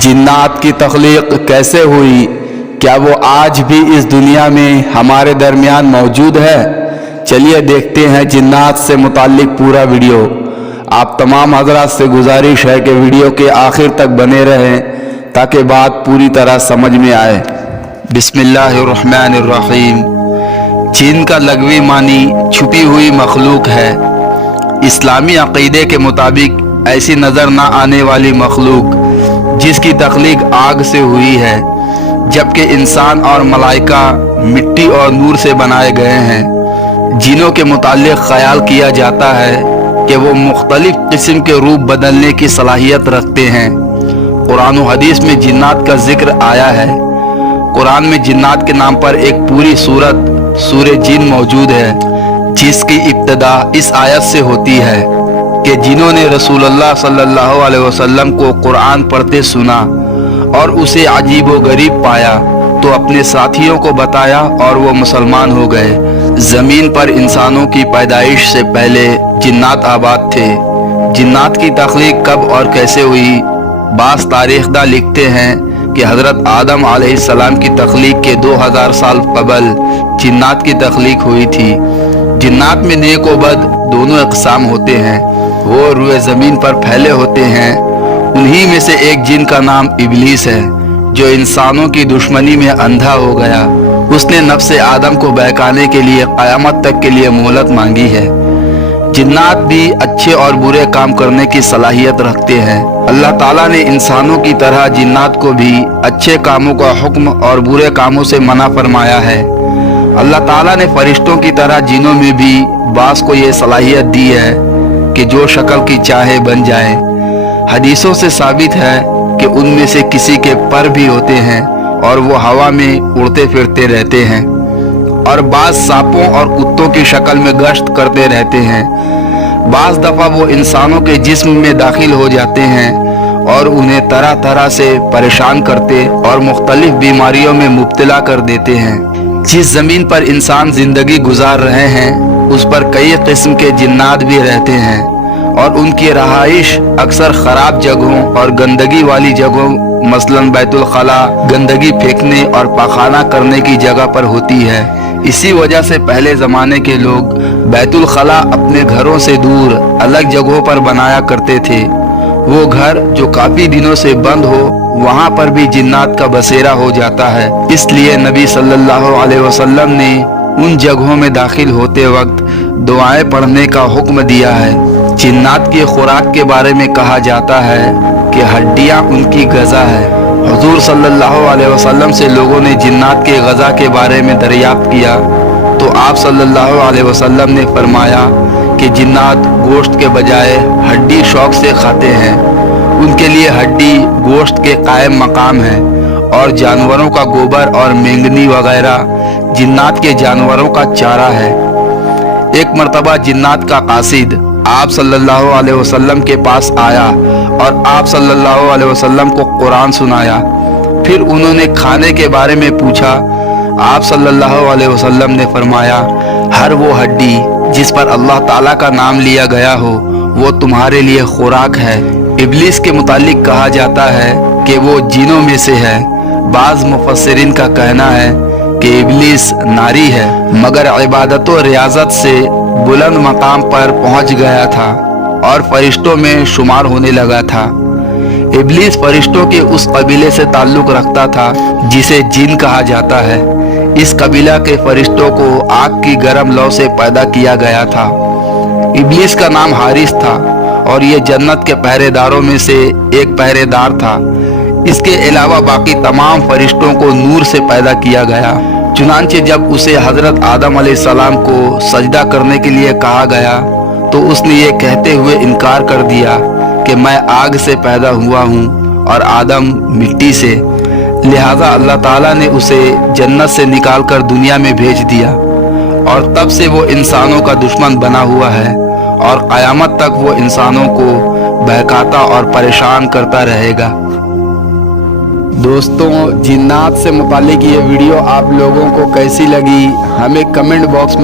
जिन्नात की तख्लीक कैसे हुई, क्या वो आज भी इस दुनिया में हमारे दरमियान मौजूद है? चलिए देखते हैं जिन्नात से मुताल्लिक पूरा वीडियो। आप तमाम हजरात से गुजारिश है कि वीडियो के आखिर तक बने रहें ताकि बात पूरी तरह समझ में आए। बिस्मिल्लाहिर्रहमानिर्रहीम। जिन का लगवी मानी छुपी हुई मखलूक है। इस्लामी अक़ीदे के मुताबिक ऐसी नज़र ना आने वाली मखलूक जिसकी तख्लीक आग से हुई है, जबकि इंसान और मलाइका मिट्टी और नूर से बनाए गए हैं। जिनों के मुताल्लिक़ ख्याल किया जाता है कि वो मुख्तलिफ किस्म के रूप बदलने की सलाहियत रखते हैं। कुरान और हदीस में जिन्नात का जिक्र आया है। कुरान में जिन्नात के नाम पर एक पूरी सूरत सूरे जिन मौजूद है, जिसकी इब्तिदा इस आयत से होती है कि जिन्होंने रसूलुल्लाह सल्लल्लाहु अलैहि वसल्लम को कुरान पढ़ते सुना और उसे अजीब व गरीब पाया तो अपने साथियों को बताया और वो मुसलमान हो गए। ज़मीन पर इंसानों की पैदाइश से पहले जिन्नात आबाद थे। जिन्नात की तख्लीक कब और कैसे हुई? बास तारीखदा लिखते हैं कि हज़रत आदम अलैहिस्सलाम की तख्लीक के 2000 साल कबल जिन्नात की तख्लीक हुई थी। जिन्नात में नेक व बद दोनों इक़साम होते हैं। वो रुए ज़मीन पर फैले होते हैं। उन्हीं में से एक जिन का नाम इब्लीस है, जो इंसानों की दुश्मनी में अंधा हो गया। उसने नफ्स आदम को बहकाने के लिए क़यामत तक के लिए मोहलत मांगी है। जिन्नात भी अच्छे और बुरे काम करने की सलाहियत रखते हैं। अल्लाह ताला ने इंसानों की तरह जिन्नात को भी अच्छे कामों का हुक्म और बुरे कामों से मना फरमाया है। अल्लाह ताला ने फरिश्तों की तरह जिनों में भी बास को ये सलाहियत दी है कि जो शक्ल की चाहे बन जाए। हदीसों से साबित है कि उनमें से किसी के पर भी होते हैं और वो हवा में उड़ते फिरते रहते हैं, और बाज़ सांपों और कुत्तों की शक्ल में गश्त करते रहते हैं। बाज़ दफ़ा वो इंसानों के जिस्म में दाखिल हो जाते हैं और उन्हें तरह तरह से परेशान करते और मुख्तलिफ बीमारियों में मुब्तला कर देते हैं। जिस ज़मीन पर इंसान ज़िंदगी गुजार रहे हैं उस पर कई किस्म के जिन्नात भी रहते हैं, और उनकी रहाइश अक्सर ख़राब जगहों और गंदगी वाली जगहों मसलन बैतुल खला, गंदगी फेंकने और पाखाना करने की जगह पर होती है। इसी वजह से पहले ज़माने के लोग बैतुल खला अपने घरों से दूर अलग जगहों पर बनाया करते थे। वो घर जो काफ़ी दिनों से बंद हो, वहाँ पर भी जिन्नात का बसेरा हो जाता है। इसलिए नबी सल्लल्लाहु अलैहि वसल्लम ने उन जगहों में दाखिल होते वक्त दुआएं पढ़ने का हुक्म दिया है। जिन्नात की खुराक के बारे में कहा जाता है कि हड्डियाँ उनकी गज़ा है। हुज़ूर सल्लल्लाहु अलैहि वसल्लम से लोगों ने जिन्नात के गज़ा के बारे में दरियाफ्त किया तो आप सल्लल्लाहु अलैहि वसल्लम ने फरमाया कि जिन्नात गोश्त के बजाय हड्डी शौक़ से खाते हैं। उनके लिए हड्डी गोश्त के कायम मकाम है, और जानवरों का गोबर और मेंगनी वगैरह जिन्नात के जानवरों का चारा है। एक मर्तबा जिन्नात का कासिद आप सल्लल्लाहु अलैहि वसल्लम के पास आया और आप सल्लल्लाहु अलैहि वसल्लम को कुरान सुनाया। फिर उन्होंने खाने के बारे में पूछा। आप सल्लल्लाहु अलैहि वसल्लम ने फरमाया, हर वो हड्डी जिस पर अल्लाह ताला का नाम लिया गया हो वो तुम्हारे लिए खुराक है। इब्लीस के मुतालिक कहा जाता है कि वो जिनों में से है। बाज़ मुफस्सिरीन का कहना है कि इब्लीस नारी है, मगर इबादत व रियाजत से बुलंद मकाम पर पहुंच गया था और फरिश्तों में शुमार होने लगा था। इब्लीस फरिश्तों के उस कबीले से ताल्लुक़ रखता था जिसे जिन कहा जाता है। इस कबीला के फरिश्तों को आग की गर्म लौ से पैदा किया गया था। इब्लीस का नाम हारिस था और ये जन्नत के पहरेदारों में से एक पहरेदार था। इसके अलावा बाकी तमाम फरिश्तों को नूर से पैदा किया गया। चुनांचे जब उसे हज़रत आदम अलैहिस्सलाम को सजदा करने के लिए कहा गया तो उसने ये कहते हुए इनकार कर दिया कि मैं आग से पैदा हुआ हूँ और आदम मिट्टी से। लिहाजा अल्लाह ताला ने उसे जन्नत से निकाल कर दुनिया में भेज दिया, और तब से वो इंसानों का दुश्मन बना हुआ है और क़यामत तक वो इंसानों को बहकाता और परेशान करता रहेगा। दोस्तों, जिन्नात से मुतालिक ये वीडियो आप लोगों को कैसी लगी हमें कमेंट बॉक्स में